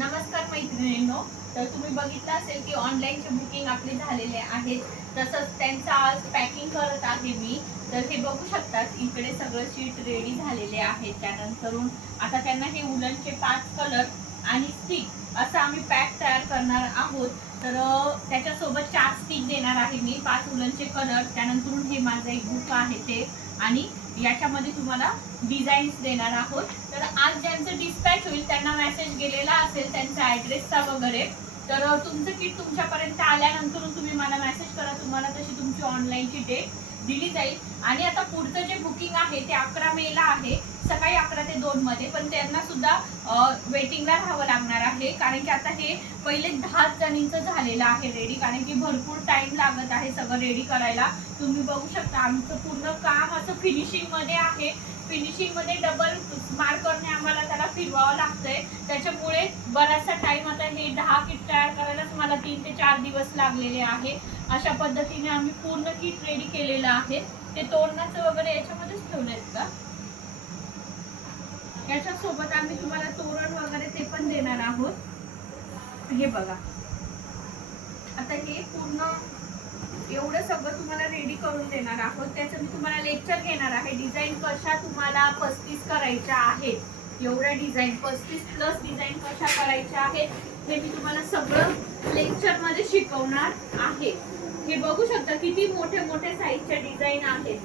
नमस्कार मैत्रिणींनो, तर तुम्ही बघितलं असेल की ऑनलाईनचे बुकिंग आपले झालेले आहेत. तसंच त्यांचं आज पॅकिंग करत आहे मी. तर हे बघू शकतात, इकडे सगळं शीट रेडी झालेले आहेत. त्यानंतरून आता त्यांना हे उलनचे 5 कलर आणि स्टिक असं आम्ही पॅक तयार करणार आहोत. तर त्याच्यासोबत 4 स्टिक देणार आहे मी, 5 उलनचे कलर. त्यानंतरून हे माझं एक बुक आहे ते, आणि याच्यामध्ये तुम्हाला डिझाईन्स देणार आहोत. तर आज ज्यांचं डिस्पॅच होईल त्यांना मेसेज गेलेला असेल त्यांचा ॲड्रेसचा वगैरे. तर तुमचं किट तुमच्यापर्यंत आल्यानंतर तुम्ही मला मेसेज करा, तुम्हाला तशी तुमची ऑनलाईनची डेट दिली जाईल. आणि आता पुढचं जे बुकिंग आहे ते 11 मेला आहे, सकाळी 11 ते 2 मध्ये. पण त्यांना सुद्धा वेटिंगला राहावं लागणार आहे, कारण की आता हे पहिले 10 जणींचं झालेलं आहे रेडी, कारण की भरपूर टाइम लागत आहे सगळं रेडी करायला. तुम्ही बघू शकता आमचं पूर्ण काम असं फिनिशिंग मध्ये आहे. फिनिशिंग मध्ये डबल मार्करने आम्हाला त्याला फिरवावं लागतंय, त्याच्यामुळे बराचसा टाइम आता हे 10 किट तयार करायलाच मला 3 ते 4 दिवस लागलेले आहे. अशा पद्धतीने आम्ही पूर्ण किट रेडी केलेलं आहे. ते तोरणाचं वगैरे याच्यामध्येच ठेवलेत का, याच्यासोबत आम्ही तुम्हाला तोरण वगैरे ते पण देणार आहोत. हे बघा, आता हे पूर्ण एवढं सगळं तुम्हाला रेडी करून देणार आहोत. त्याचं मी तुम्हाला लेक्चर घेणार आहे. डिझाईन कशा तुम्हाला 35 करायच्या आहेत, एवढ्या डिझाईन 35 प्लस डिझाईन कशा करायच्या आहेत हे मी तुम्हाला सगळं लेक्चर मध्ये शिकवणार आहे. हे बघू शकता किती मोठे मोठे साईजच्या डिझाईन आहेत.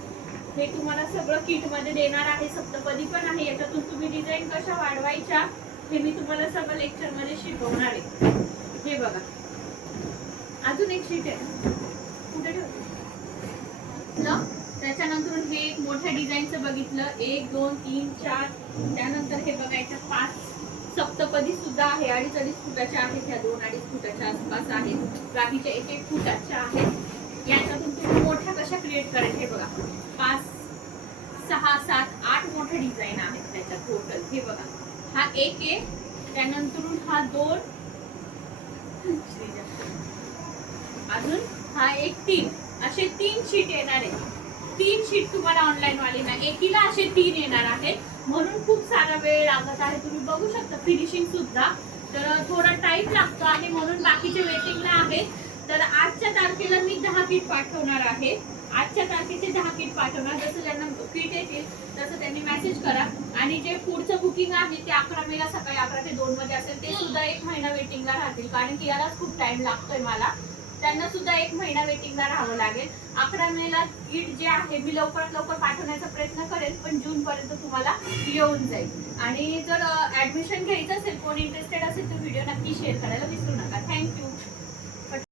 हे तुम्हाला सगळं किट मध्ये देणार आहे. सप्तपदी पण आहे, याच्यातून तुम्ही डिझाईन कशा वाढवायच्या हे मी तुम्हाला सगळं लेक्चर मध्ये शिकवणार आहे. हे बघा, अजून एक शीट आहे, कुठे ठेवलं. त्याच्यानंतर हे एक मोठ्या डिझाईनचं बघितलं, 1 2 3 4. त्यानंतर हे बघायचं 5 सप्तपदी सुद्धा आहे, 2.5 फुटाच्या आहेत. ह्या 2-2.5 फुटाच्या आसपास आहेत, बाकीच्या 1-1 फुटाच्या आहेत. याच्यातून तुम्ही मोठ्या कशा क्रिएट करायच्या हे बघा. 5 6 7 8 मोठ्या डिझाईन आहेत त्याच्यात टोटल. हे बघा, हा 1 आहे, त्यानंतर हा 2, अजून हा एक 3. असे 3 शीट येणार आहे. 3 शीट तुम्हाला ऑनलाईन वालीना एकीला असे 3 येणार आहेत, म्हणून खूप सारा वेळ लागत आहे. तुम्ही बघू शकता फिनिशिंग सुद्धा, तर थोडा टाइम लागतो आहे, म्हणून बाकीचे वेटिंगला आहेत. तर आजच्या तारखेला मी 10 किट पाठवणार आहे. आजच्या तारखेचे 10 किट पाठवणार. जसं त्यांना किट येतील तसं त्यांनी मेसेज करा. आणि जे पुढचं बुकिंग आहे ते 11 मेला सकाळी 11 ते 2 मध्ये असेल, ते सुद्धा 1 महिना वेटिंगला राहतील, कारण की यालाच खूप टाइम लागतोय मला. त्यांना सुद्धा 1 महिना वेटिंगला राहावं लागेल. 11 मेला किट जे आहे मी लवकरात लवकर पाठवण्याचा प्रयत्न करेन, पण जून पर्यंत तुम्हाला येऊन जाईल. आणि जर ऍडमिशन घ्यायचं असेल, कोणी इंटरेस्टेड असेल तर व्हिडिओ नक्की शेअर करायला विसरू नका. थँक्यू.